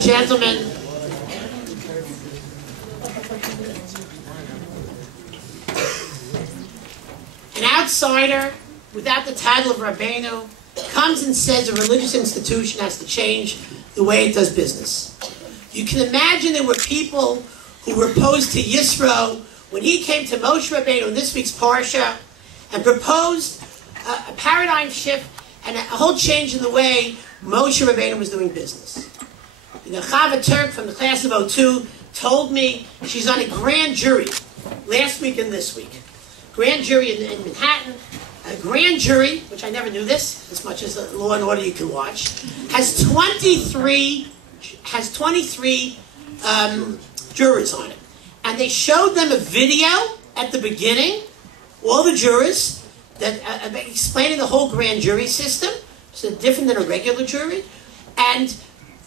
Gentlemen, an outsider without the title of Rabbeinu comes and says a religious institution has to change the way it does business. You can imagine there were people who were opposed to Yisro when he came to Moshe Rabbeinu in this week's Parsha and proposed a paradigm shift and a whole change in the way Moshe Rabbeinu was doing business. The Chava Turk from the class of 02 told me she's on a grand jury last week and this week. Grand jury in Manhattan. A grand jury, which I never knew this, as much as Law and Order you can watch, has 23 jurors on it. And they showed them a video at the beginning, all the jurors, that explaining the whole grand jury system, so different than a regular jury. And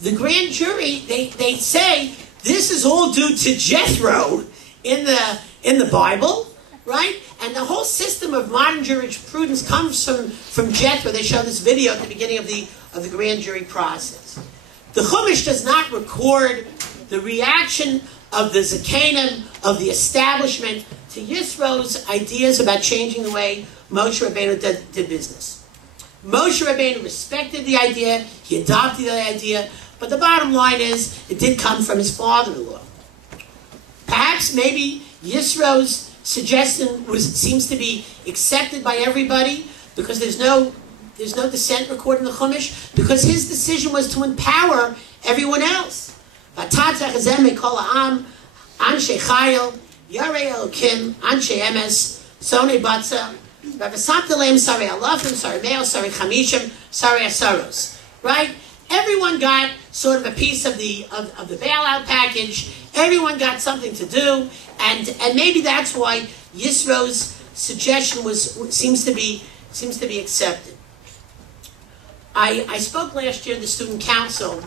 the grand jury, they say, this is all due to Jethro in the Bible, right? And the whole system of modern jurisprudence comes from Jethro. They show this video at the beginning of the grand jury process. The Chumash does not record the reaction of the Zakanim, of the establishment, to Yisro's ideas about changing the way Moshe Rabbeinu did business. Moshe Rabbeinu respected the idea, he adopted the idea, but the bottom line is, it did come from his father-in-law. Perhaps, maybe, Yisro's suggestion seems to be accepted by everybody because there's no dissent recorded in the Chumash, because his decision was to empower everyone else. Right? Everyone got sort of a piece of the bailout package. Everyone got something to do, and maybe that's why Yisro's suggestion seems to be accepted. I spoke last year to the student council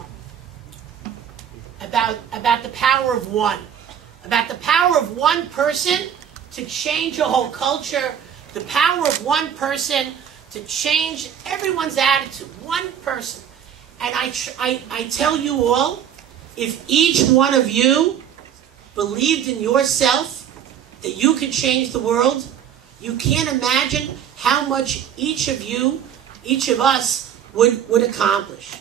about the power of one, about the power of one person to change a whole culture, the power of one person to change everyone's attitude, one person. And I tell you all, if each one of you believed in yourself that you could change the world, you can't imagine how much each of us would accomplish.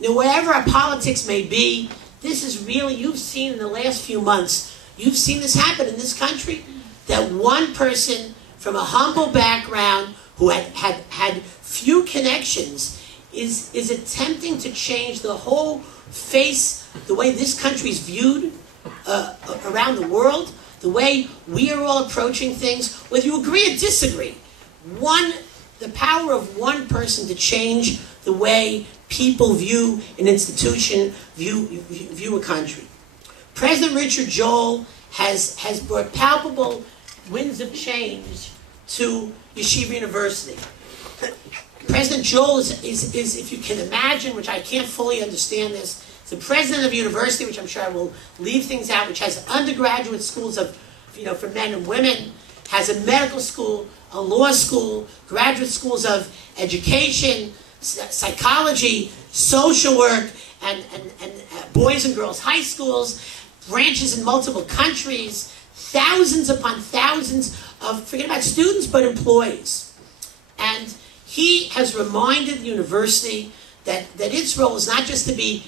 Now, wherever our politics may be, this is really, you've seen in the last few months, you've seen this happen in this country, that one person from a humble background who had few connections is attempting to change the whole face, the way this country is viewed around the world, the way we are all approaching things, whether you agree or disagree. The power of one person to change the way people view an institution, view a country. President Richard Joel has brought palpable winds of change to Yeshiva University. President Joel is, if you can imagine, which I can't fully understand this, the president of a university, which I'm sure I will leave things out, which has undergraduate schools for men and women, has a medical school, a law school, graduate schools of education, psychology, social work, and boys and girls high schools, branches in multiple countries, thousands upon thousands of, forget about students, but employees. And he has reminded the university that its role is not just to be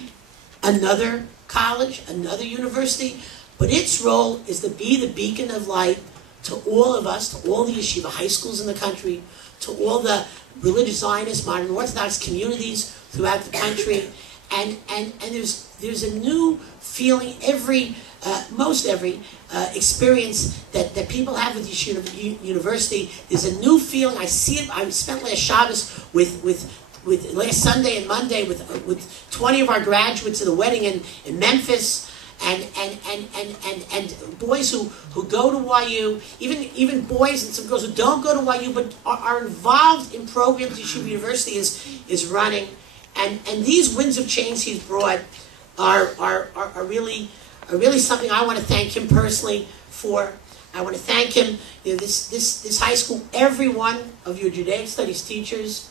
another college, another university, but its role is to be the beacon of light to all of us, to all the yeshiva high schools in the country, to all the religious Zionist, modern Orthodox communities throughout the country. And there's a new feeling most every experience that people have with Yeshiva University. There's a new feeling. I see it. I spent last Shabbos with last Sunday and Monday with 20 of our graduates at a wedding in Memphis, and boys who go to YU, even boys and some girls who don't go to YU but are involved in programs Yeshiva University is running, and these winds of change he's brought are really something I want to thank him personally for. I want to thank him. This high school, every one of your Judaic studies teachers,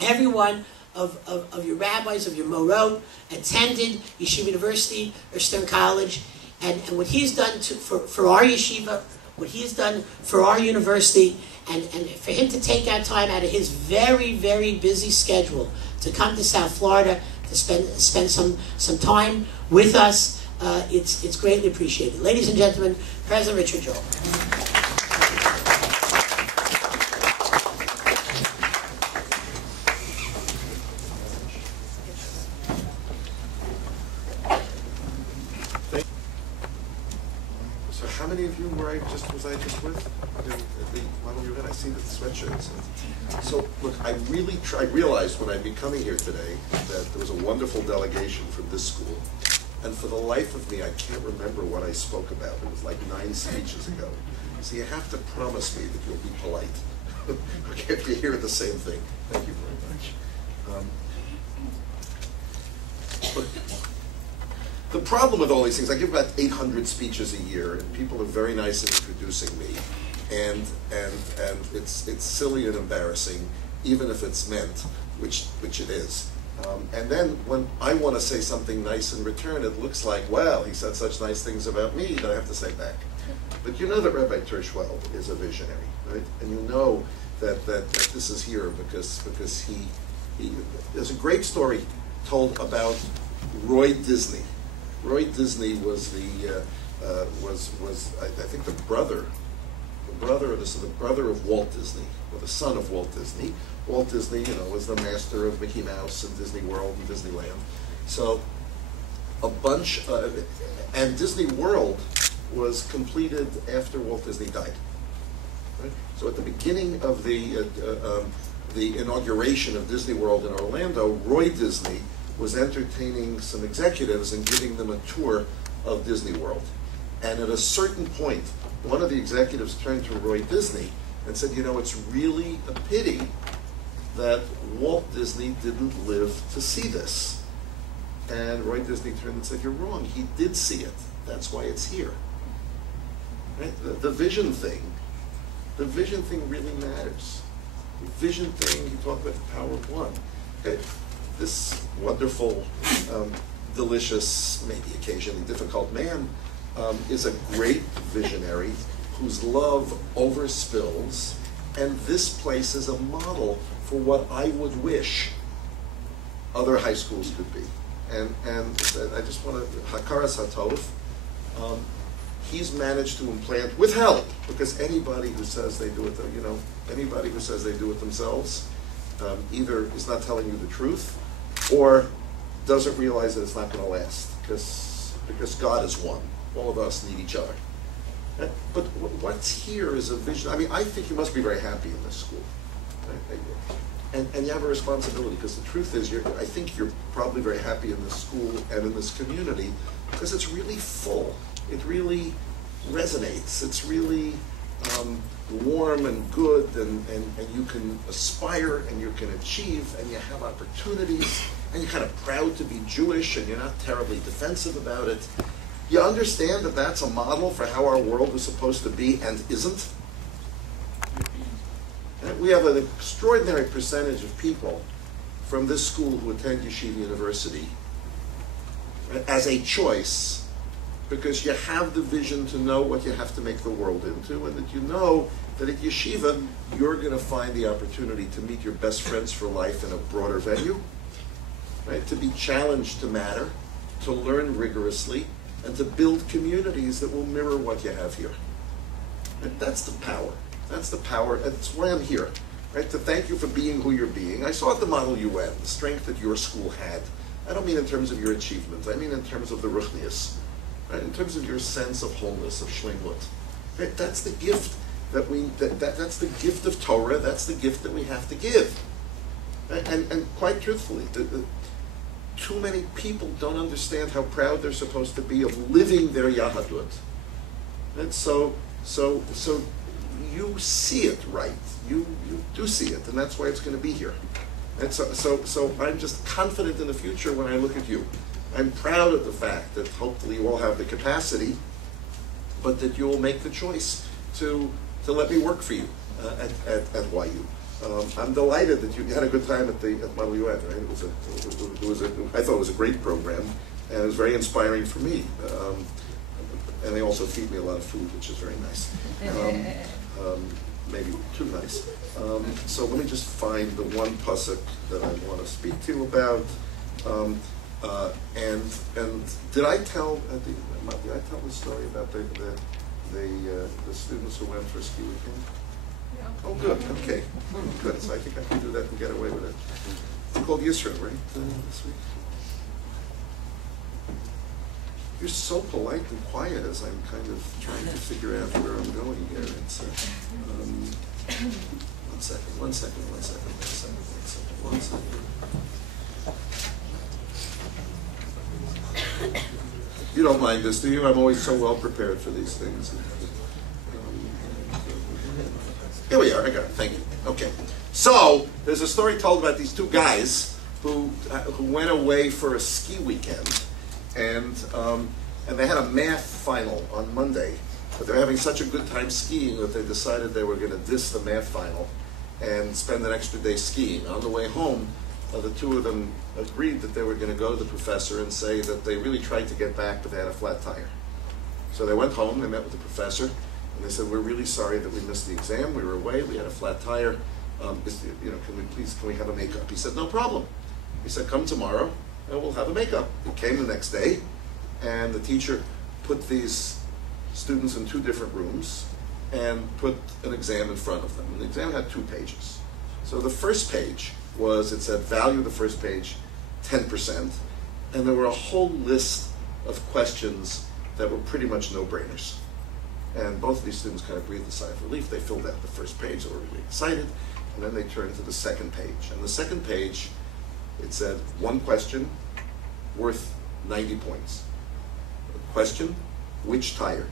everyone of your rabbis, of your morot, attended Yeshiva University or Stern College, and what he's done for our yeshiva, what he's done for our university, and for him to take out time out of his very, very busy schedule to come to South Florida to spend some time with us, it's greatly appreciated. Ladies and gentlemen, President Richard Joel. How many of you was I just with? At the model event, I see the sweatshirts. So look, I realized when I'd be coming here today that there was a wonderful delegation from this school, and for the life of me, I can't remember what I spoke about. It was like 9 speeches ago. So you have to promise me that you'll be polite. Okay, if you hear the same thing. Thank you very much. Look, the problem with all these things, I give about 800 speeches a year, and people are very nice in introducing me, and it's silly and embarrassing, even if it's meant, which it is. And then when I want to say something nice in return, it looks like, well, he said such nice things about me that I have to say back. But you know that Rabbi Tirschwell is a visionary, right? And you know that this is here because he there's a great story told about Roy Disney. Roy Disney was I think the brother of Walt Disney, or the son of Walt Disney. Walt Disney, was the master of Mickey Mouse and Disney World and Disneyland. So and Disney World was completed after Walt Disney died. Right? So at the beginning of the inauguration of Disney World in Orlando, Roy Disney was entertaining some executives and giving them a tour of Disney World. And at a certain point, one of the executives turned to Roy Disney and said, it's really a pity that Walt Disney didn't live to see this. And Roy Disney turned and said, you're wrong, he did see it. That's why it's here. Right? The vision thing really matters. The vision thing, you talk about the power of one. Okay. This wonderful, delicious, maybe occasionally difficult man is a great visionary whose love overspills, and this place is a model for what I would wish other high schools could be. And I just want to, Hakaras Hatov, he's managed to implant, with help, because anybody who says they do it, anybody who says they do it themselves, either is not telling you the truth, or doesn't realize that it's not going to last, because God is one. All of us need each other. But what's here is a vision. I mean, I think you must be very happy in this school. Right? And you have a responsibility, because the truth is, I think you're probably very happy in this school and in this community, because it's really full. It really resonates. It's really warm and good, and you can aspire and you can achieve, and you have opportunities, and you're kind of proud to be Jewish, and you're not terribly defensive about it. You understand that that's a model for how our world is supposed to be and isn't? And we have an extraordinary percentage of people from this school who attend Yeshiva University as a choice, because you have the vision to know what you have to make the world into, and that you know that at Yeshiva, you're going to find the opportunity to meet your best friends for life in a broader venue, right? To be challenged to matter, to learn rigorously, and to build communities that will mirror what you have here. And that's the power. That's the power. That's why I'm here, right? To thank you for being who you're being. I saw at the Model UN the strength that your school had. I don't mean in terms of your achievements. I mean in terms of the ruchnius, right? In terms of your sense of wholeness, of shleimut. Right? That's the gift that's the gift of Torah. That's the gift that we have to give. Right? And quite truthfully, too many people don't understand how proud they're supposed to be of living their Yahadut. And so you see it right. You do see it, and that's why it's going to be here. And so I'm just confident in the future when I look at you. I'm proud of the fact that hopefully you all have the capacity, but that you will make the choice to let me work for you at YU. I'm delighted that you had a good time at Model UN, right? I thought it was a great program, and it was very inspiring for me. And they also feed me a lot of food, which is very nice. Maybe too nice. So let me just find the one pasuk that I want to speak to you about. And did I tell the story about the students who went for a ski weekend? Yeah. Oh, good. Okay. Good. So I think I can do that and get away with it. It's called Yisro, right? This week. You're so polite and quiet as I'm kind of trying to figure out where I'm going here. It's one second. You don't mind this, do you? I'm always so well prepared for these things. Here we are. I got it. Thank you. Okay. So there's a story told about these two guys who went away for a ski weekend. And they had a math final on Monday, but they were having such a good time skiing that they decided they were going to diss the math final and spend an extra day skiing. On the way home, the two of them agreed that they were going to go to the professor and say that they really tried to get back, but they had a flat tire. So they went home, they met with the professor, and they said, "We're really sorry that we missed the exam. We were away, we had a flat tire. Can we have a makeup?" He said, "No problem." He said, "Come tomorrow, and we'll have a makeup." He came the next day, and the teacher put these students in two different rooms and put an exam in front of them. And the exam had 2 pages. So the first page it said value the first page 10%, and there were a whole list of questions that were pretty much no-brainers. And both of these students kind of breathed a sigh of relief. They filled out the first page, they were really excited, and then they turned to the second page. And the second page, it said, one question worth 90 points. Question, which tire?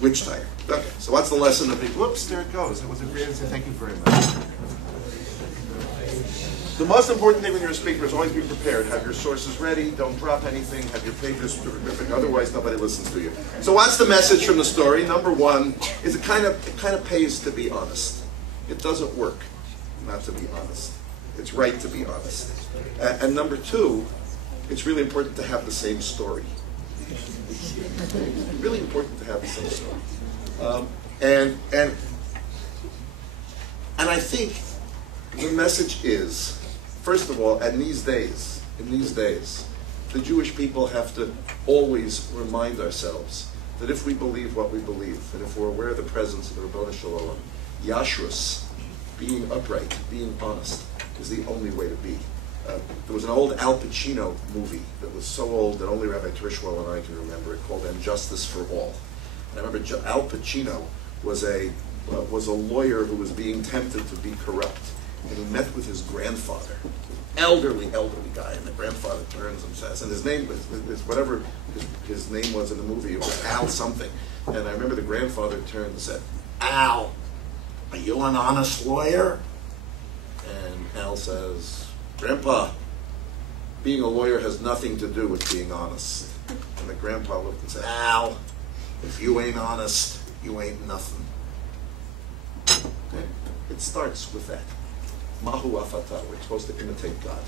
Which tire? Okay, so what's the lesson of people? Whoops, there it goes. It was a great answer. Thank you very much. The most important thing when you're a speaker is always be prepared. Have your sources ready. Don't drop anything. Have your pages terrific. Otherwise, nobody listens to you. So what's the message from the story? Number one is it kind of pays to be honest. It doesn't work not to be honest. It's right to be honest. And number two, it's really important to have the same story. Really important to have the same story. And I think the message is, first of all, in these days, the Jewish people have to always remind ourselves that if we believe what we believe, and if we're aware of the presence of the Rabboni Shalom, Yashrus, being upright, being honest, is the only way to be. There was an old Al Pacino movie that was so old that only Rabbi Tirschwell and I can remember it, called And Justice for All. And I remember Al Pacino was a lawyer who was being tempted to be corrupt. And he met with his grandfather, elderly guy, and the grandfather turns and says, and his name was, whatever his name was in the movie, it was Al something. And I remember the grandfather turned and said, "Al, are you an honest lawyer?" And Al says, "Grandpa, being a lawyer has nothing to do with being honest." And the grandpa looked and said, "Al, if you ain't honest, you ain't nothing." Okay? It starts with that. Mahu afata, we're supposed to imitate God.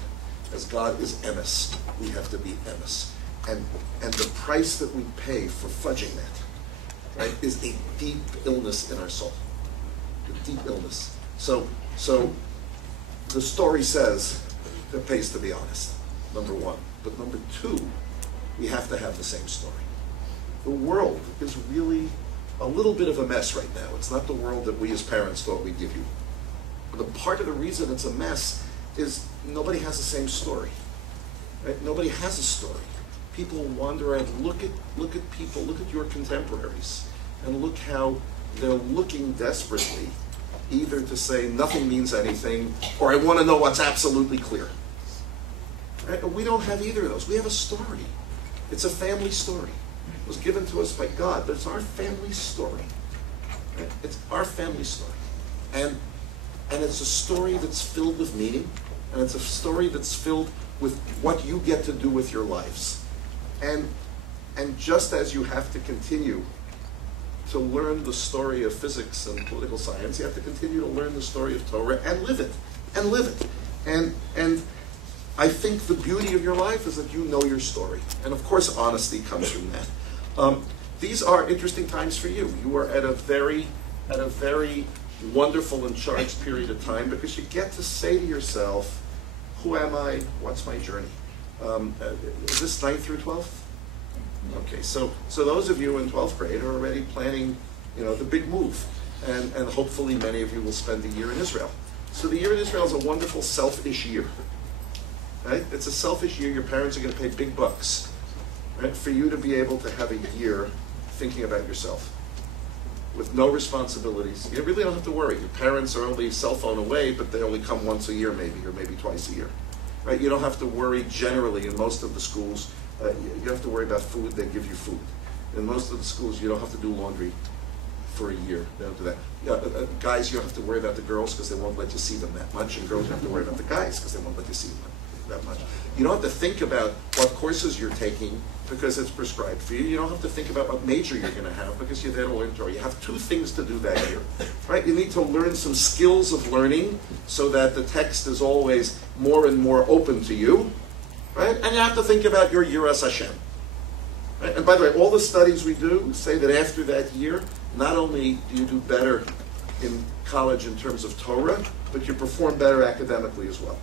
As God is emes, we have to be emes. And the price that we pay for fudging that, right, is a deep illness in our soul. A deep illness. So the story says it pays to be honest, number one. But number two, we have to have the same story. The world is really a little bit of a mess right now. It's not the world that we as parents thought we'd give you. But the part of the reason it's a mess is nobody has the same story. Right? Nobody has a story. People wander around, look at people, look at your contemporaries, and look how they're looking desperately either to say nothing means anything, or I want to know what's absolutely clear. Right? But we don't have either of those. We have a story. It's a family story. It was given to us by God, but it's our family story. Right? It's our family story. And it's a story that's filled with meaning, and it's a story that's filled with what you get to do with your lives. And just as you have to continue to learn the story of physics and political science. You have to continue to learn the story of Torah and live it, and live it. And I think the beauty of your life is that you know your story. And of course, honesty comes from that. These are interesting times for you. You are at a very wonderful and charged period of time, because you get to say to yourself, who am I? What's my journey? Is this 9th through 12th? Okay, so those of you in 12th grade are already planning, the big move. And hopefully many of you will spend a year in Israel. So the year in Israel is a wonderful selfish year. Right? It's a selfish year. Your parents are going to pay big bucks, right, for you to be able to have a year thinking about yourself, with no responsibilities. You really don't have to worry. Your parents are only cell phone away, but they only come once a year maybe, or maybe twice a year. Right? You don't have to worry generally in most of the schools. You don't have to worry about food, they give you food. In most of the schools, you don't have to do laundry for a year. They don't do that. Guys, you don't have to worry about the girls because they won't let you see them that much, and girls you have to worry about the guys because they won't let you see them that much. You don't have to think about what courses you're taking because it's prescribed for you. You don't have to think about what major you're going to have because you're there to learn Torah. You have 2 things to do that year, right? You need to learn some skills of learning so that the text is always more and more open to you, right? And you have to think about your Yiras Hashem. Right? And by the way, all the studies we do say that after that year, not only do you do better in college in terms of Torah, but you perform better academically as well.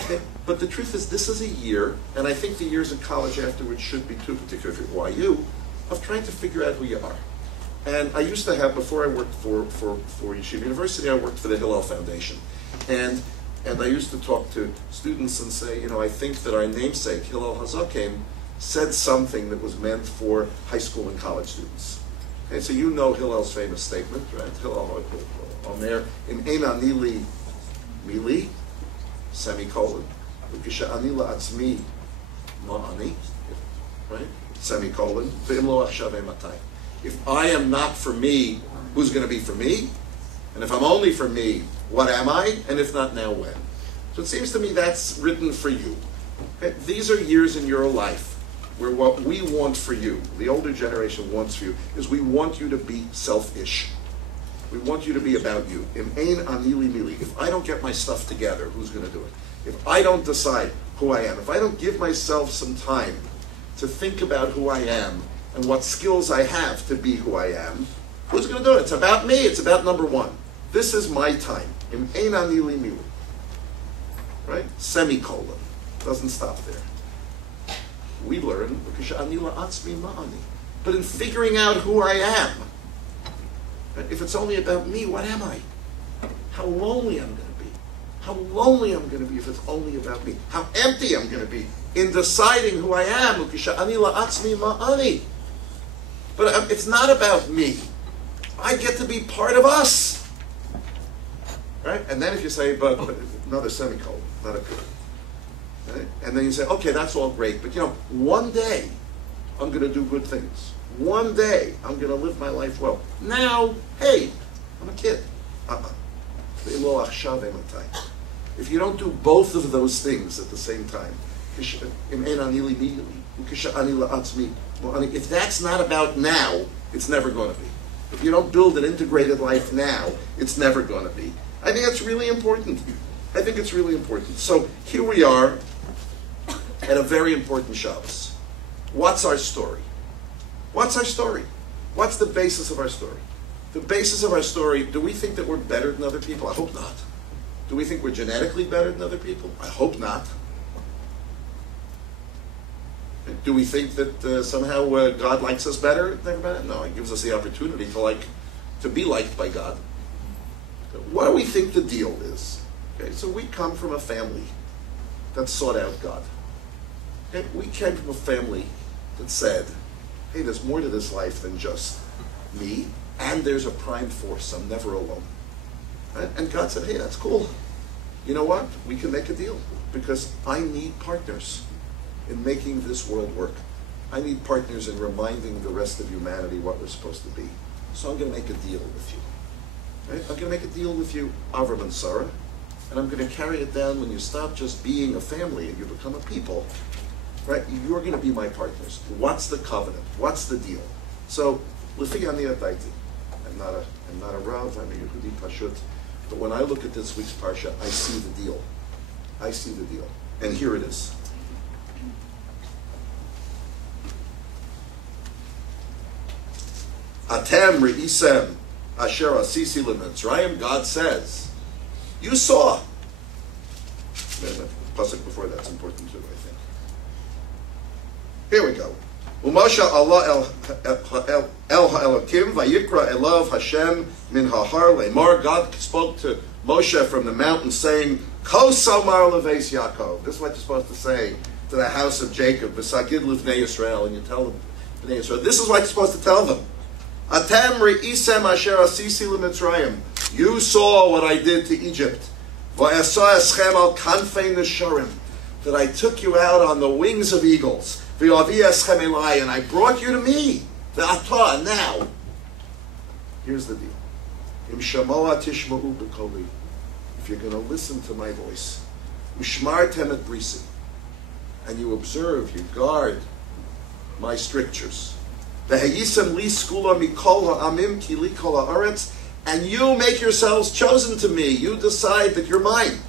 Okay? But the truth is, this is a year, and I think the years in college afterwards should be too, particularly if you're YU, of trying to figure out who you are. And I used to have, before I worked for Yeshiva University, I worked for the Hillel Foundation. And I used to talk to students and say, I think that our namesake, Hillel Hazakim, said something that was meant for high school and college students. Okay, so you know Hillel's famous statement, right? Hillel Omer, Im ein ani li mili, semicolon, Ukisha'ani la'atzmi ma'ani, right? Semicolon, ve'im lo achshav matai. If I am not for me, who's going to be for me? And if I'm only for me, what am I? And if not, now when? So it seems to me that's written for you. Okay? These are years in your life where what we want for you, the older generation wants for you, is we want you to be selfish. We want you to be about you. Im ein ani li mili. If I don't get my stuff together, who's going to do it? If I don't decide who I am, if I don't give myself some time to think about who I am and what skills I have to be who I am, who's going to do it? It's about me. It's about number 1. This is my time. Im ein ani li mili. Right? Semicolon. Doesn't stop there. We learn, but in figuring out who I am, if it's only about me, what am I? How lonely I'm going to be. How lonely I'm going to be if it's only about me. How empty I'm going to be in deciding who I am. But it's not about me. I get to be part of us. Right? And then if you say, but another semicolon, not a period. Right? And then you say, okay, that's all great, but one day I'm going to do good things. One day I'm going to live my life well. Now, hey, I'm a kid. If you don't do both of those things at the same time, if that's not about now, it's never going to be. If you don't build an integrated life now, it's never going to be. I think that's really important. I think it's really important. So here we are at a very important Shabbos. What's our story? What's our story? What's the basis of our story? The basis of our story, do we think that we're better than other people? I hope not. Do we think we're genetically better than other people? I hope not. Do we think that somehow God likes us better than everybody? No, He gives us the opportunity to be liked by God. What do we think the deal is? Okay, so we come from a family that sought out God. Okay, we came from a family that said, hey, there's more to this life than just me, and there's a prime force. I'm never alone. Right? And God said, hey, that's cool. You know what? We can make a deal, because I need partners in making this world work. I need partners in reminding the rest of humanity what we're supposed to be. So I'm going to make a deal with you. Right? I'm going to make a deal with you, Avram and Sarah, and I'm going to carry it down when you stop just being a family and you become a people. Right? You're going to be my partners. What's the covenant? What's the deal? So Lefi ani adaiti. I'm not a Rav, I'm a Yehudi Pashut. But when I look at this week's Parsha, I see the deal. I see the deal. And here it is. Atem re'isem asher asisi l'mitzrayim, God says, you saw. The pasuk before that's important too, I think. Here we go. Umasha Allah el ha'elokim vayikra elav Hashem min hahar le'mar. God spoke to Moshe from the mountain saying, Ko somar leveis Yaakov. This is what you're supposed to say to the house of Jacob. V'sagid livnei Yisrael. And you tell them, Bnei Yisrael, this is what you're supposed to tell them. Atem re'isem asher asisi l'mitzrayim. You saw what I did to Egypt. V'asa eschem al kanfei nesharim. That I took you out on the wings of eagles. V'avi eschem elai. And I brought you to me. V'ata, now. Here's the deal. Im shamoa tishma'u b'koli. If you're going to listen to my voice. Ushmartem et brisi. And you observe, you guard my strictures. V'hayisem li skula mikol ha'amim ki li kol ha'aretz. And you make yourselves chosen to me. You decide that you're mine.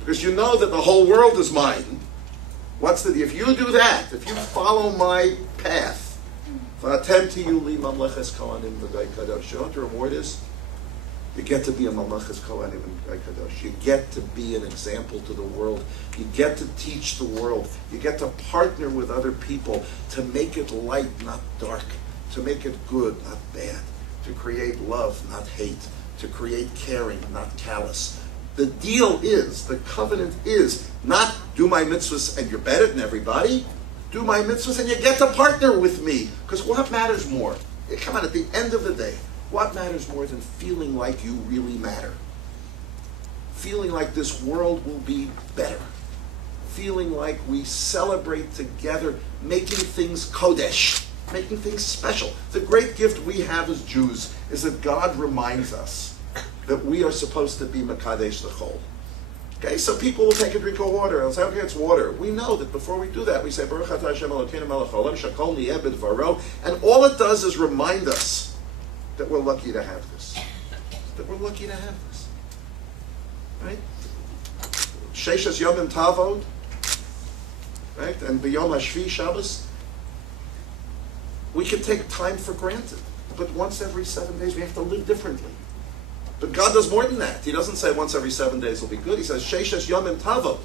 Because you know that the whole world is mine. If you do that, if you follow my path, v'atem tiyu li mamleches kohanim v'gai kadosh. You know what the reward is? You get to be a mamleches kohanim v'gai kadosh. You get to be an example to the world. You get to teach the world. You get to partner with other people to make it light, not dark. To make it good, not bad. To create love, not hate. To create caring, not callous. The deal is, the covenant is, not do my mitzvahs and you're better than everybody. Do my mitzvahs and you get to partner with me. Because what matters more? Come on, at the end of the day, what matters more than feeling like you really matter? Feeling like this world will be better. Feeling like we celebrate together, making things kodesh, making things special. The great gift we have as Jews is that God reminds us that we are supposed to be Makadesh L'chol. Okay, so people will take a drink of water. They'll say, okay, it's water. We know that before we do that, we say, Baruch atah Hashem Elokeinu melech haolam shakol niyeh b'dvaro. And all it does is remind us that we're lucky to have this. That we're lucky to have this. Right? Sheishes Yomim Tavod. Right? And B'yom HaShvi Shabbos. We can take time for granted. But once every 7 days, we have to live differently. But God does more than that. He doesn't say once every 7 days will be good. He says, Sheishes Yomim Tavod.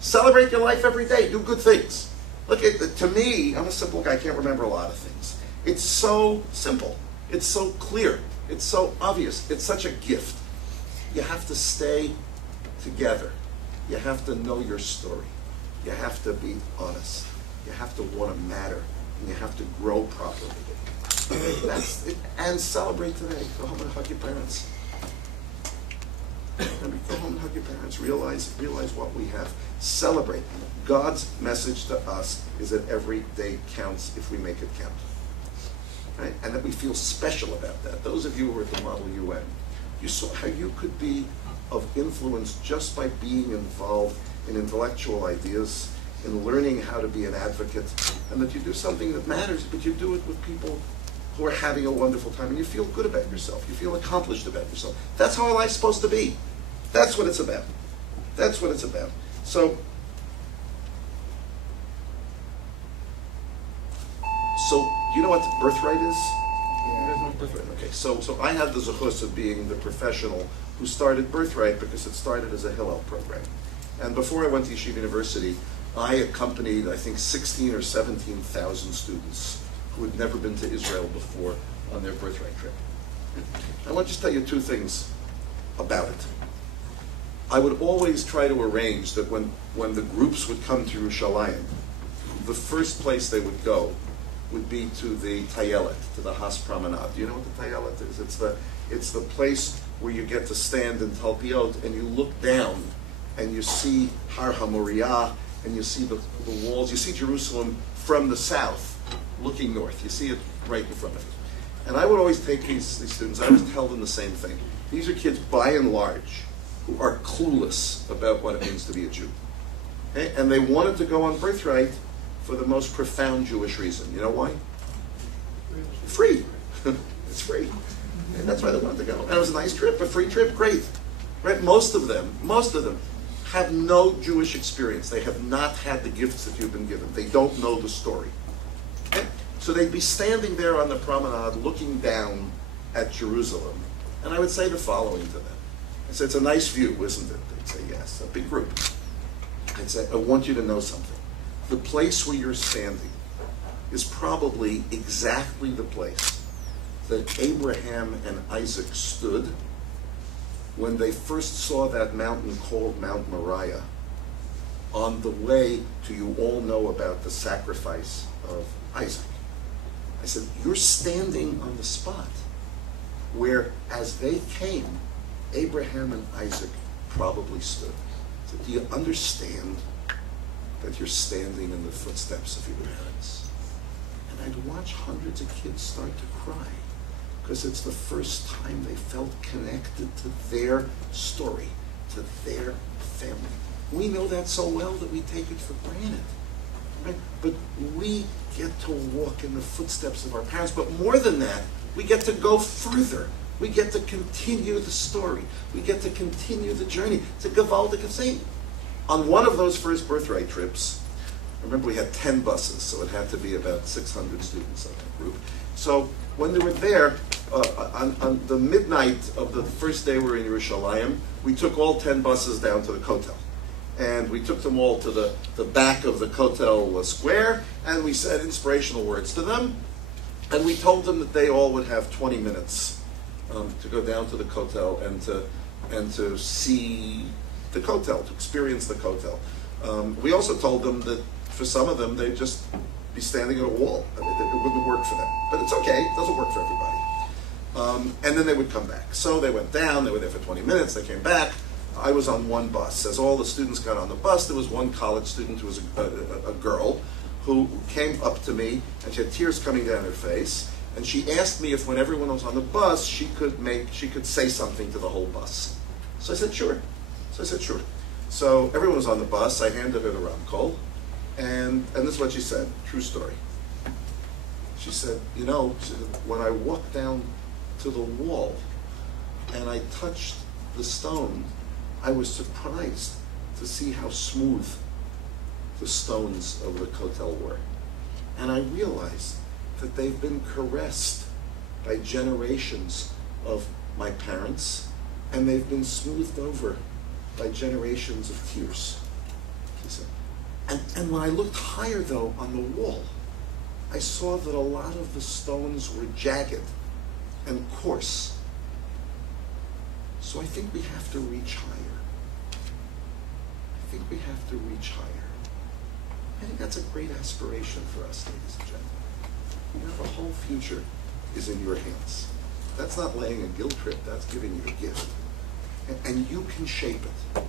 Celebrate your life every day. Do good things. Look, to me, I'm a simple guy. I can't remember a lot of things. It's so simple. It's so clear. It's so obvious. It's such a gift. You have to stay together. You have to know your story. You have to be honest. You have to want to matter. And you have to grow properly. That's it. And celebrate today. Go home and hug your parents. Go home and hug your parents. Realize what we have. Celebrate. God's message to us is that every day counts if we make it count. Right? And that we feel special about that. Those of you who were at the Model UN, you saw how you could be of influence just by being involved in intellectual ideas, in learning how to be an advocate, and that you do something that matters, but you do it with people who are having a wonderful time, and you feel good about yourself. You feel accomplished about yourself. That's how our life's supposed to be. That's what it's about. That's what it's about. So you know what birthright is? You guys know what birthright? Okay, so I had the zechus of being the professional who started Birthright because it started as a Hillel program. And before I went to Yeshiva University, I accompanied, I think, 16 or 17,000 students who had never been to Israel before on their Birthright trip. I want to just tell you two things about it. I would always try to arrange that when the groups would come to Yerushalayim, the first place they would go would be to the Tayelet, to the Has Promenade. Do you know what the Tayelet is? It's the place where you get to stand in Talpiot and you look down and you see Har HaMoriah and you see the walls. You see Jerusalem from the south looking north. You see it right in front of you. And I would always take these students, I always tell them the same thing. These are kids, by and large, who are clueless about what it means to be a Jew. Okay? And they wanted to go on Birthright for the most profound Jewish reason. You know why? Free. It's free. And that's why they wanted to go. And it was a nice trip, a free trip, great. Right? Most of them have no Jewish experience. They have not had the gifts that you've been given. They don't know the story. Okay? So they'd be standing there on the promenade looking down at Jerusalem, and I would say the following to them. I'd say, it's a nice view, isn't it? They'd say, yes, a big group. I'd say, I want you to know something. The place where you're standing is probably exactly the place that Abraham and Isaac stood when they first saw that mountain called Mount Moriah on the way to, you all know about the sacrifice of Isaac. I said, you're standing on the spot where, as they came, Abraham and Isaac probably stood. I said, do you understand that you're standing in the footsteps of your parents? And I'd watch hundreds of kids start to cry because it's the first time they felt connected to their story, to their family. We know that so well that we take it for granted. Right? But we get to walk in the footsteps of our parents. But more than that, we get to go further. We get to continue the story. We get to continue the journey. It's a gewaldige thing. On one of those first birthright trips, remember we had 10 buses, so it had to be about 600 students on that group. So when they were there, on the midnight of the first day we were in Yerushalayim, we took all 10 buses down to the Kotel. And we took them all to the back of the Kotel square, and we said inspirational words to them. And we told them that they all would have 20 minutes to go down to the Kotel and to see the Kotel, to experience the Kotel. We also told them that for some of them, they'd just be standing at a wall. I mean, it wouldn't work for them. But it's okay. It doesn't work for everybody. And then they would come back. So they went down. They were there for 20 minutes. They came back. I was on one bus. As all the students got on the bus, there was one college student who was a girl who came up to me, and she had tears coming down her face. And she asked me if when everyone was on the bus, she could say something to the whole bus. So I said, sure. So everyone was on the bus. I handed her the Ramkol. And this is what she said, true story. She said, you know, when I walked down to the wall and I touched the stone, I was surprised to see how smooth the stones of the Kotel were. And I realized that they've been caressed by generations of my parents, and they've been smoothed over by generations of tears, she said. And when I looked higher, though, on the wall, I saw that a lot of the stones were jagged and coarse. So I think we have to reach higher. I think that's a great aspiration for us, ladies and gentlemen. You know, the whole future is in your hands. That's not laying a guilt trip, that's giving you a gift. And you can shape it.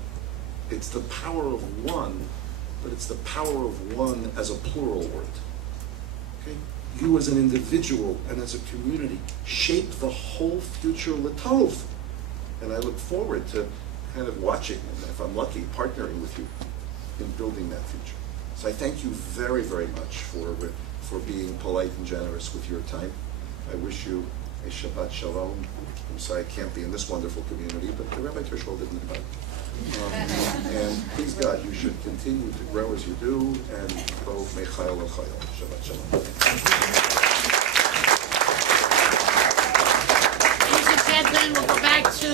It's the power of one, but it's the power of one as a plural word. Okay? You as an individual and as a community shape the whole future l'tov. And I look forward to kind of watching, and if I'm lucky, partnering with you in building that future. So I thank you very, very much for being polite and generous with your time. I wish you a Shabbat Shalom. I'm sorry I can't be in this wonderful community, but the Rabbi Tirschwell didn't invite me. And please God, you should continue to grow as you do, and go Mechayel L'Chayel. Shabbat Shalom. Ladies and gentlemen, we'll go back to